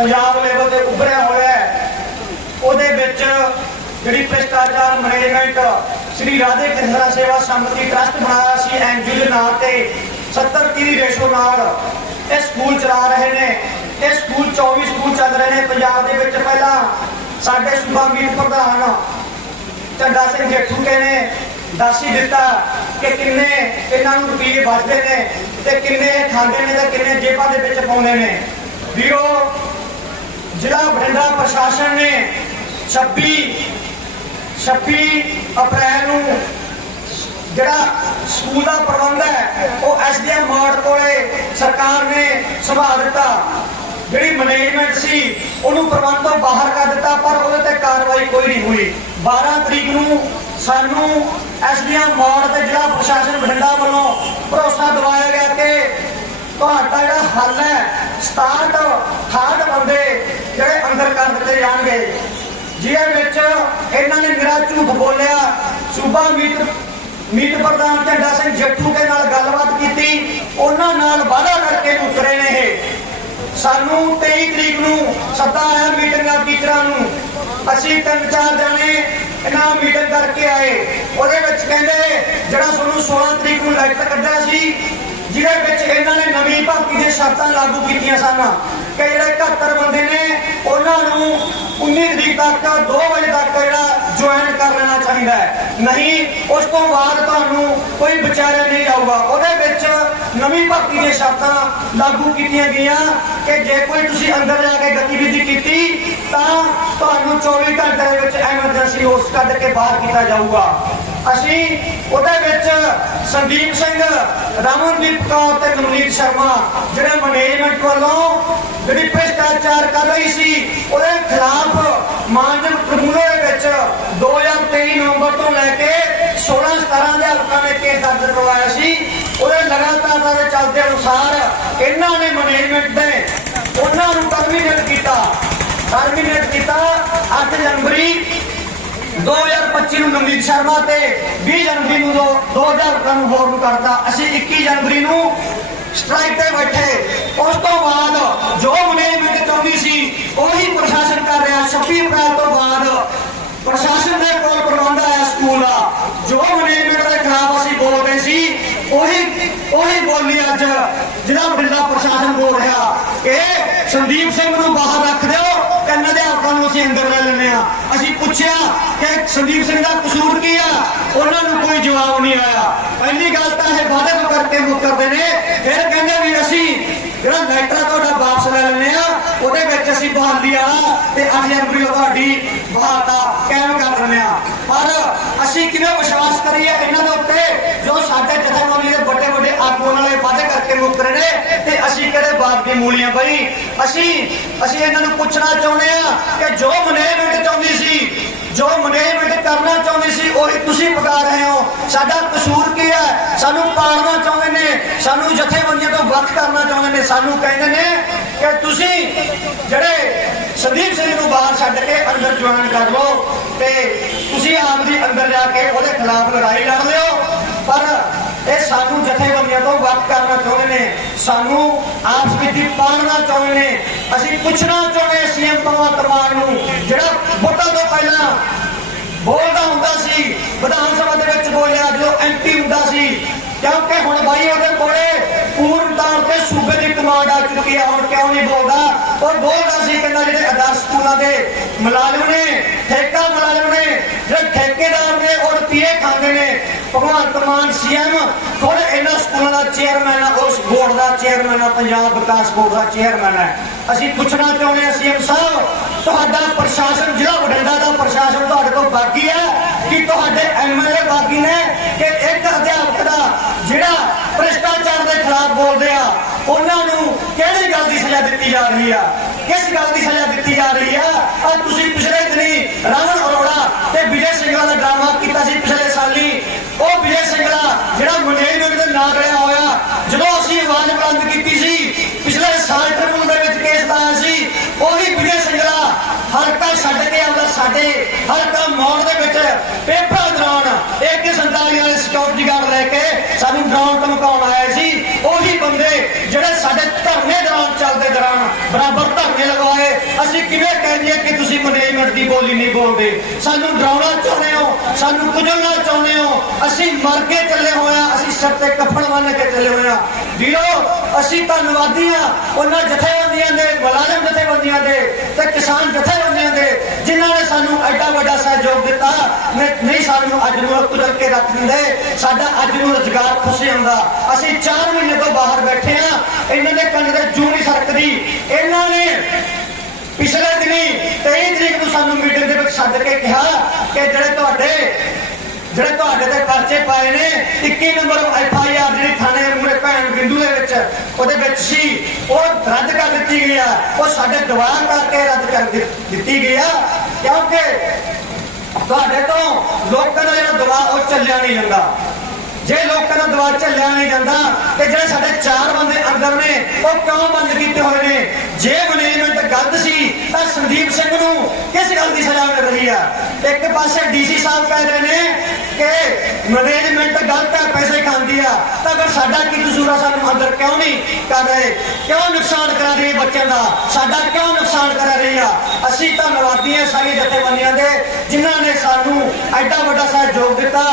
Punjab level ਤੇ ਉੱਭਰਿਆ ਹੋਇਆ ਹੈ। ਉਹਦੇ ਵਿੱਚ ਜਿਹੜੀ ਭ੍ਰਿਸ਼ਟਾਚਾਰ ਮੈਨੇਜਮੈਂਟ ਸ੍ਰੀ ਰਾਧੇ ਕ੍ਰਿਸ਼ਨਾ ਸੇਵਾ ਸੰਮਤੀ ਟਰਸਟ ਬਣਾਇਆ ਸੀ, ਐਨਜੀਓ ਦੇ ਨਾਂ ਤੇ 70 30 ਰੇਸ਼ੋ ਨਾਲ ਇਹ ਸਕੂਲ ਚਲਾ ਰਹੇ ਨੇ। ਇਹ ਸਕੂਲ 24 ਸਕੂਲ ਚੱਲ ਰਹੇ ਨੇ। ਪੰਜਾਬ ਦੇ ਵਿੱਚ ਪਹਿਲਾਂ ਸਾਡੇ ਸੂਬਾ ਮੀਤ ਪ੍ਰਧਾਨ ਝੰਡਾ ਸਿੰਘ ਜੇਠੂਕੇ ਨੇ ਦੱਸ ਹੀ ਦਿੱਤਾ ਕਿ ਕਿੰਨੇ ਇਹਨਾਂ ਨੂੰ ਰੁਪਏ ਬਚਦੇ ਨੇ ਤੇ ਕਿੰਨੇ ਖਾਂਦੇ ਨੇ ਤੇ ਕਿੰਨੇ ਜੇਬਾਂ ਦੇ ਵਿੱਚ ਪਾਉਂਦੇ ਨੇ। ਵੀਰੋ ਜ਼ਿਲ੍ਹਾ ਬਠਿੰਡਾ ਪ੍ਰਸ਼ਾਸਨ ਨੇ 26 26 ਅਪ੍ਰੈਲ ਨੂੰ ਜਿਹੜਾ ਸਕੂਲ ਦਾ ਪ੍ਰਬੰਧ ਹੈ ਉਹ ਐਸਡੀਐਮ ਮਾਰਟ ਕੋਲੇ ਸਰਕਾਰ ਨੇ ਸੰਭਾਲ ਦਿੱਤਾ ਜਿਹੜੀ ਮੈਨੇਜਮੈਂਟ ਸੀ ਉਹਨੂੰ ਪ੍ਰਬੰਧ ਤੋਂ ਬਾਹਰ ਕਰ ਦਿੱਤਾ ਪਰ ਉਹਦੇ ਤੇ ਕਾਰਵਾਈ ਕੋਈ ਨਹੀਂ ਹੋਈ 12 ਤਰੀਕ ਨੂੰ ਸਾਨੂੰ ਐਸਡੀਐਮ ਮਾਰਡ ਤੇ ਜ਼ਿਲ੍ਹਾ ਪ੍ਰਸ਼ਾਸਨ ਬਠਿੰਡਾ ਵੱਲੋਂ ਭਰੋਸਾ ਦਿਵਾਇਆ ਗਿਆ ਕਿ ਤੁਹਾਡਾ ਜਿਹੜਾ ਹੱਲ ਹੈ 67 68 ਬੰਦੇ ਜਿਹੜੇ ਅੰਦਰ ਕਰ ਦਿੱਤੇ ਜਾਣਗੇ। ਜਿਹਦੇ ਵਿੱਚ ਇਹਨਾਂ ਨੇ ਮੇਰਾ ਝੂਠ ਬੋਲਿਆ। ਸੂਬਾ ਮੀਤ ਮੀਤ ਪ੍ਰਧਾਨ ਝੰਡਾ ਸਿੰਘ ਜੱਟੂ ਦੇ ਨਾਲ ਗੱਲਬਾਤ ਕੀਤੀ। ਉਹਨਾਂ ਨਾਲ ਵਾਅਦਾ ਕਰਕੇ ਉਤਰੇ ਨੇ ਇਹ। ਸਾਨੂੰ 23 ਤਰੀਕ ਨੂੰ ਸੱਦਾ ਆਇਆ ਮੀਟਿੰਗਾਂ ਟੀਚਰਾਂ ਨੂੰ। ਅਸੀਂ ਤਿੰਨ ਚਾਰ ਜਾਣੇ ਇਹਨਾਂ ਮੀਟਿੰਗ ਕਰਕੇ ਆਏ। ਉਹਦੇ ਵਿੱਚ ਕਹਿੰਦੇ, ਜਿਹੜਾ ਤੁਹਾਨੂੰ 16 ਤਰੀਕ ਨੂੰ ਲੈਟਰ ਕੱਢਿਆ ਸੀ, ਜਿਹਦੇ ਵਿੱਚ ਇਹਨਾਂ ਨੇ ਨਵੀਂ ਭਰਤੀ ਦੀਆਂ ਸ਼ਰਤਾਂ ਲਾਗੂ ਕੀਤੀਆਂ ਸਨ। ਕਿ ਜਿਹੜੇ 71 ਬੰਦੇ ਨੇ ਉਹਨਾਂ ਨੂੰ 19 ਤਰੀਕ ਤੱਕ 2 ਵਜੇ ਤੱਕ ਜਿਹੜਾ ਜੁਆਇਨ ਕਰ ਲੈਣਾ ਚਾਹੀਦਾ ਹੈ। ਨਹੀਂ, ਉਸ ਤੋਂ ਬਾਅਦ ਤੁਹਾਨੂੰ ਕੋਈ ਵਿਚਾਰਿਆ ਨਹੀਂ ਜਾਊਗਾ। ਉਹਦੇ ਵਿੱਚ ਨਵੀਂ ਭਰਤੀ ਦੀਆਂ ਸ਼ਰਤਾਂ ਲਾਗੂ ਕੀਤੀਆਂ ਗਈਆਂ ਕਿ ਜੇ ਕੋਈ ਤੁਸੀਂ ਅੰਦਰ ਜਾ ਕੇ ਗਤੀਵਿਧੀ ਕੀਤੀ, ਤਾਂ ਤੁਹਾਨੂੰ 24 ਘੰਟੇ ਦੇ ਵਿੱਚ ਐਮਰਜੈਂਸੀ ਉਸ ਕੱਢ ਕੇ ਬਾਹਰ ਕੀਤਾ ਜਾਊਗਾ। ਅਸੀਂ ਉਹਦੇ ਵਿੱਚ ਸੰਦੀਪ ਸਿੰਘ, ਰਮਨਦੀਪ ਕੌਰ ਤੇ ਗੁਰਨੀਤ ਸ਼ਰਮਾ, ਜਿਹੜੇ ਮੈਨੇਜਮੈਂਟ ਵੱਲੋਂ ਜਿਹੜੀ ਭ੍ਰਿਸ਼ਟਾਚਾਰ ਕਰ ਰਹੀ ਸੀ, ਉਹਦੇ ਖਿਲਾਫ ਮਾਨਯੋਗ ਟ੍ਰਿਬਿਊਨਲ ਦੇ ਵਿੱਚ 2023 ਨਵੰਬਰ ਤੋਂ ਲੈ ਕੇ 16 17 ਦੇ ਹਲਕਾਂ ਨੇ ਕੇਸ ਦਰਜ ਕਰਵਾਇਆ ਸੀ। ਉਹਦੇ ਲਗਾਤਾਰ ਦੇ ਚੱਲਦੇ ਅਨੁਸਾਰ ਇਹਨਾਂ ਨੇ ਮੈਨੇਜਮੈਂਟ ਨੇ ਉਹਨਾਂ ਨੂੰ ਟਰਮੀਨੇਟ ਕੀਤਾ। ਟਰਮੀਨੇਟ ਕੀਤਾ 8 ਜਨਵਰੀ 2025 ਨੂੰ ਨਵਨੀਤ ਸ਼ਰਮਾ ਤੇ 20 ਜਨਵਰੀ ਨੂੰ 2000 ਨੂੰ ਹੋਰ ਨੂੰ ਕਰਤਾ। ਅਸੀਂ 21 ਜਨਵਰੀ ਨੂੰ ਸਟ੍ਰਾਈਕ ਤੇ ਬੈਠੇ। ਉਸ ਤੋਂ ਬਾਅਦ ਜੋ ਮੈਨੇਜਮੈਂਟ ਚਾਹੁੰਦੀ ਸੀ, ਉਹੀ ਪ੍ਰਸ਼ਾਸਨ ਕਰ ਰਿਹਾ। 26 ਅਪ੍ਰੈਲ ਤੋਂ ਬਾਅਦ ਪ੍ਰਸ਼ਾਸਨ ਦੇ ਕੋਲ ਪ੍ਰਬੰਧ ਆਇਆ ਸਕੂਲ ਦਾ। ਜੋ ਮੈਨੇਜਮੈਂਟ ਦੇ ਖਿਲਾਫ ਅਸੀਂ ਬੋਲਦੇ ਸੀ, ਉਹੀ ਉਹੀ ਬੋਲੀ ਅੱਜ ਜਿਹੜਾ ਬਠਿੰਡਾ ਪ੍ਰਸ਼ਾਸਨ ਬੋਲ ਰਿਹਾ। ਇਹ ਸੰਦੀਪ ਸਿੰਘ ਨੂੰ ਬਾਹਰ ਰੱਖ ਦਿਓ। ਅਸੀਂ ਅੰਦਰ ਲੈ ਲੈਂਦੇ ਆ ਅਸੀਂ ਪੁੱਛਿਆ ਕਿ ਸੰਦੀਪ ਸਿੰਘ ਦਾ ਕਸੂਰ ਕੀ ਆ? ਉਹਨਾਂ ਨੂੰ ਕੋਈ ਜਵਾਬ ਨਹੀਂ ਆਇਆ। ਪਹਿਲੀ ਗੱਲ ਤਾਂ ਇਹ ਵਾਅਦੇ ਕਰਕੇ ਮੁੱਕਰਦੇ ਨੇ। ਫਿਰ ਕਹਿੰਦੇ ਵੀ ਅਸੀਂ ਜਿਹੜਾ ਲੈਟਰ ਤੁਹਾਡਾ ਵਾਪਸ ਲੈ ਲੈਂਦੇ ਆ ਉਹਦੇ ਵਿੱਚ ਅਸੀਂ ਬਹਾਲੀ ਆ ਤੇ 8 ਜਨਵਰੀ ਨੂੰ ਤੁਹਾਡੀ ਬਹਾਤਾ ਕਾਇਮ ਕਰ ਦਿੰਦੇ ਆ ਪਰ ਅਸੀਂ ਕਿਵੇਂ ਵਿਸ਼ਵਾਸ ਕਰੀਏ ਇਹਨਾਂ ਦੇ ਉੱਤੇ? ਜੋ ਸਾਡੇ ਜਥੇਬੰਦੀ ਦੇ ਵੱਡੇ ਵੱਡੇ ਆਗੂਆਂ ਵਾਲੇ ਵਾਅਦੇ ਕਰਕੇ ਮੁੱਕਰੇ ਨੇ ਤੇ ਅਸੀਂ ਕਿਹੜੇ ਬਾਤ ਬਈ। ਅਸੀਂ ਅਸੀਂ ਇਹਨਾਂ ਨੂੰ ਪੁੱਛਣਾ ਚਾਹੁੰਦੇ ਆ ਕਿ ਜੋ ਮੈਨੇਜਮੈਂਟ ਚਾਹੁੰਦੀ ਸੀ, ਜੋ ਮੈਨੇਜਮੈਂਟ ਕਰਨਾ ਚਾਹੁੰਦੀ ਸੀ, ਉਹ ਤੁਸੀਂ ਪਕਾ ਰਹੇ ਹੋ। ਸਾਡਾ ਕਸੂਰ ਕੀ ਹੈ? ਸਾਨੂੰ ਪਾੜਨਾ ਚਾਹੁੰਦੇ ਨੇ, ਸਾਨੂੰ ਜਥੇਬੰਦੀਆਂ ਤੋਂ ਵੱਖ ਕਰਨਾ ਚਾਹੁੰਦੇ ਨੇ। ਸਾਨੂੰ ਕਹਿੰਦੇ ਨੇ ਕਿ ਤੁਸੀਂ ਜਿਹੜੇ ਸੰਦੀਪ ਸਿੰਘ ਨੂੰ ਬਾਹਰ ਛੱਡ ਕੇ ਅੰਦਰ ਜੁਆਇਨ ਕਰ ਲਓ ਤੇ ਤੁਸੀਂ ਆਪ ਦੀ ਅੰਦਰ ਜਾ ਕੇ ਉਹਦੇ ਖਿਲਾਫ ਲੜਾਈ ਲੜ ਲਿਓ। ਪਰ ਇਹ ਸਾਨੂੰ ਜਥੇਬੰਦੀਆਂ ਤੋਂ ਵੱਖ ਕਰਨਾ ਚਾਹੁੰਦੇ ਨੇ। ਸਾਨੂੰ ਆਪਸ ਵਿੱਚ ਪਾੜਨਾ ਚਾਹੁੰਦੇ ਨੇ। ਅਸੀਂ ਪੁੱਛਣਾ ਚਾਹੁੰਦੇ ਸੀਐਮ ਭਗਵੰਤ ਮਾਨ ਨੂੰ, ਜਿਹੜਾ ਵੋਟਾਂ ਤੋਂ ਪਹਿਲਾਂ ਬੋਲਦਾ ਹੁੰਦਾ ਸੀ, ਵਿਧਾਨ ਸਭਾ ਦੇ ਵਿੱਚ ਬੋਲਿਆ ਜਦੋਂ ਐਮਪੀ ਹੁੰਦਾ ਸੀ। ਕਿਉਂਕਿ ਹੁਣ ਬਾਈ ਉਹਦੇ ਕੋਲੇ ਪੂਰਨ ਤੌਰ ਤੇ ਸੂਬੇ ਦੀ ਕਮਾਂਡ ਆ ਚੁੱਕੀ ਹੈ ਹੁਣ ਕਿਉਂ ਨਹੀਂ ਬੋਲਦਾ? ਉਹ ਬੋਲਦਾ ਸੀ ਕਹਿੰਦਾ ਜਿਹੜੇ ਆਦਰਸ਼ ਸਕੂਲਾਂ ਦੇ ਮੁਲਾਜ਼ਮ ਨੇ, ਠੇਕਾ ਮੁਲਾਜ਼ਮ ਨੇ, ਜਿਹੜੇ ਠੇਕੇਦਾਰ ਨੇ ਉਹ ਰੁਪਏ ਖਾਂਦੇ ਨੇ, ਭਗਵੰਤ ਮਾਨ ਸੀਐਮ ਹੁਣ ਇਹਨਾਂ ਸਕੂਲਾਂ ਦਾ ਚੇਅਰਮੈਨ ਆ, ਉਸ ਬੋਰਡ ਦਾ ਚੇਅਰਮੈਨ ਆ, ਪੰਜਾਬ ਵਿਕਾਸ ਬੋਰਡ ਦਾ ਚੇਅਰਮੈਨ ਹੈ ਅਸੀਂ ਪੁੱਛਣਾ ਚਾਹੁੰਦੇ ਹਾਂ ਸੀਐਮ ਸਾਹਿਬ, ਤੁਹਾਡਾ ਪ੍ਰਸ਼ਾਸਨ ਜਿਹੜਾ ਬਠਿੰਡਾ ਦਾ ਪ੍ਰਸ਼ਾਸਨ ਤੁਹਾਡੇ ਤੋਂ ਬਾਕੀ ਹੈ ਕਿ ਤੁਹਾਡੇ ਐਮਐਲਏ ਬਾਕੀ ਨੇ ਕਿ ਇੱਕ ਅਧਿਆਪਕ ਦਾ ਜਿਹੜਾ ਭ੍ਰਿਸ਼ਟਾਚਾਰ ਦੇ ਖਿਲਾਫ ਬੋਲਦੇ ਉਹਨਾਂ ਨੂੰ ਕਿਹੜੀ ਗੱਲ ਦੀ ਸਜ਼ਾ ਦਿੱਤੀ ਜਾ ਰਹੀ ਆ? ਕਿਸ ਗੱਲ ਦੀ ਸਜ਼ਾ ਦਿੱਤੀ ਜਾ ਰਹੀ ਆ? ਆ ਤੁਸੀਂ ਪਿਛਲੇ ਦਿਨੀ ਰਾਵਣ, ਅਰੋੜਾ ਤੇ ਵਿਜੇ ਸਿੰਘਲਾ ਦਾ ਡਰਾਮਾ ਕੀਤਾ ਸੀ ਪਿਛਲੇ ਸਾਲੀ ਉਹ ਵਿਜੇ ਸਿੰਘਲਾ ਜਿਹੜਾ ਮੈਨੇਜਮੈਂਟ ਦੇ ਨਾਲ ਰਿਹਾ ਹੋਇਆ, ਜਦੋਂ ਅਸੀਂ ਆਵਾਜ਼ ਬੁਲੰਦ ਕੀਤੀ ਸੀ, ਪਿਛਲੇ ਸਾਲ ਟ੍ਰਿਬਿਊਨ ਦੇ ਵਿੱਚ ਕੇਸ ਲਾਇਆ ਸੀ, ਉਹੀ ਵਿਜੇ ਸਿੰਘਲਾ ਹਲਕਾ ਛੱਡ ਕੇ ਆਉਂਦਾ ਸਾਡੇ ਹਲਕਾ ਮੌੜ ਦੇ ਵਿੱਚ ਪੇਪਰਾਂ ਦੌਰਾਨ ਇੱਕ ਸੰਤਾਲੀ ਵਾਲੇ ਸਿਕਿਉਰਿਟੀ ਗਾਰਡ ਲੈ ਕੇ ਸਾਨੂੰ ਡਰਾਉਣ ਤੋਂ ਸੀ ਉਹੀ ਅਸੀਂ ਕਿਵੇਂ ਕਹਿੰਦੇ ਕਿ ਤੁਸੀਂ ਮੈਨੇਜਮੈਂਟ ਦੀ ਬੋਲੀ ਨਹੀਂ ਬੋਲਦੇ? ਸਾਨੂੰ ਡਰਾਉਣਾ ਚਾਹੁੰਦੇ ਹੋ? ਸਾਨੂੰ ਕੁਚਲਣਾ ਚਾਹੁੰਦੇ ਹੋ? ਅਸੀਂ ਮਰ ਕੇ ਚੱਲੇ ਹੋਇਆ ਅਸੀਂ ਸਿਰ ਤੇ ਕੱਫਣ ਬੰਨ ਕੇ ਚੱਲੇ ਹੋਇਆ ਵੀਰੋ, ਅਸੀਂ ਧੰਨਵਾਦੀ ਆ ਉਹਨਾਂ ਜਥੇਬੰਦੀਆਂ ਦੇ, ਮੁਲਾਜ਼ਮ ਜਥੇਬੰਦੀਆਂ ਦੇ ਤੇ ਕਿਸਾਨ ਜਥੇਬੰਦੀਆਂ ਦੇ, ਜਿਨ੍ਹਾਂ ਨੇ ਸਾਨੂੰ ਐਡਾ ਵੱਡਾ ਸਹਿਯੋਗ ਦਿੱਤਾ। ਨਹੀਂ ਸਾਨੂੰ ਅੱਜ ਨੂੰ ਕੁਚਲ ਕੇ ਰੱਖ ਦਿੰਦੇ। ਸਾਡਾ ਅੱਜ ਨੂੰ ਰੁਜ਼ਗਾਰ ਖੁੱਸ ਜਾਂਦਾ ਅਸੀਂ 4 ਮਹੀਨੇ ਤੋਂ ਬਾਹਰ ਬੈਠੇ ਆ ਇਹਨਾਂ ਦੇ ਕੰਨ ਦੇ ਜੂ ਨਹੀਂ ਸਰਕਦੀ। ਇਹਨਾਂ ਨੇ ਪਿਛਲੇ ਦਿਨੀ 23 ਤਰੀਕ ਨੂੰ ਸਾਨੂੰ ਮੀਟਿੰਗ ਦੇ ਵਿੱਚ ਸੱਦ ਕੇ ਕਿਹਾ ਕਿ ਜਿਹੜੇ ਤੁਹਾਡੇ ਜਿਹੜੇ ਤੁਹਾਡੇ ਤੇ ਪਰਚੇ ਪਾਏ ਨੇ 21 ਨੰਬਰ ਐਫ ਆਈ ਆਰ ਜਿਹੜੀ ਥਾਣੇ ਦੇ ਭੈਣ ਬਿੰਦੂ ਦੇ ਵਿੱਚ, ਉਹਦੇ ਵਿੱਚ ਸੀ, ਉਹ ਰੱਦ ਕਰ ਦਿੱਤੀ ਗਈ ਆ। ਉਹ ਸਾਡੇ ਦਬਾਅ ਕਰਕੇ ਰੱਦ ਕਰ ਦਿੱਤੀ ਗਈ ਆ, ਕਿਉਂਕਿ ਤੁਹਾਡੇ ਤੋਂ ਲੋਕਾਂ ਦਾ ਜਿਹੜਾ ਦਬਾਅ, ਉਹ ਚੱਲਿਆ ਨਹੀਂ ਜਾਂਦਾ। ਜੇ ਲੋਕਾਂ ਦਾ ਦਬਾਅ ਝੱਲਿਆ ਨਹੀਂ ਜਾਂਦਾ, ਤੇ ਜਿਹੜੇ ਸਾਡੇ ਚਾਰ ਬੰਦੇ ਅੰਦਰ ਨੇ, ਉਹ ਕਿਉਂ ਬੰਦ ਕੀਤੇ ਹੋਏ ਨੇ? ਜੇ ਮੈਨੇਜਮੈਂਟ ਗਲਤ ਸੀ ਤਾਂ ਸੰਦੀਪ ਸਿੰਘ ਨੂੰ ਕਿਸ ਗੱਲ ਦੀ ਸਜ਼ਾ ਮਿਲ ਰਹੀ ਆ? ਇੱਕ ਪਾਸੇ ਡੀਸੀ ਸਾਹਿਬ ਕਹਿ ਰਹੇ ਨੇ ਕਿ ਮੈਨੇਜਮੈਂਟ ਗਲਤ ਹੈ, ਪੈਸੇ ਖਾਂਦੀ ਆ। ਤਾਂ ਫਿਰ ਸਾਡਾ ਕੀ ਕਸੂਰ ਆ? ਸਾਨੂੰ ਅੰਦਰ ਕਿਉਂ ਨਹੀਂ ਕਰ ਰਹੇ? ਕਿਉਂ ਨੁਕਸਾਨ ਕਰਾ ਰਹੀ ਹੈ ਬੱਚਿਆਂ ਦਾ? ਸਾਡਾ ਕਿਉਂ ਨੁਕਸਾਨ ਕਰਾ ਰਹੀ ਆ? ਅਸੀਂ ਧੰਨਵਾਦੀ ਹਾਂ ਸਾਰੀ ਜਥੇਬੰਦੀਆਂ ਦੇ, ਜਿਨ੍ਹਾਂ ਨੇ ਸਾਨੂੰ ਐਡਾ ਵੱਡਾ ਸਹਿਯੋਗ ਦਿੱਤਾ।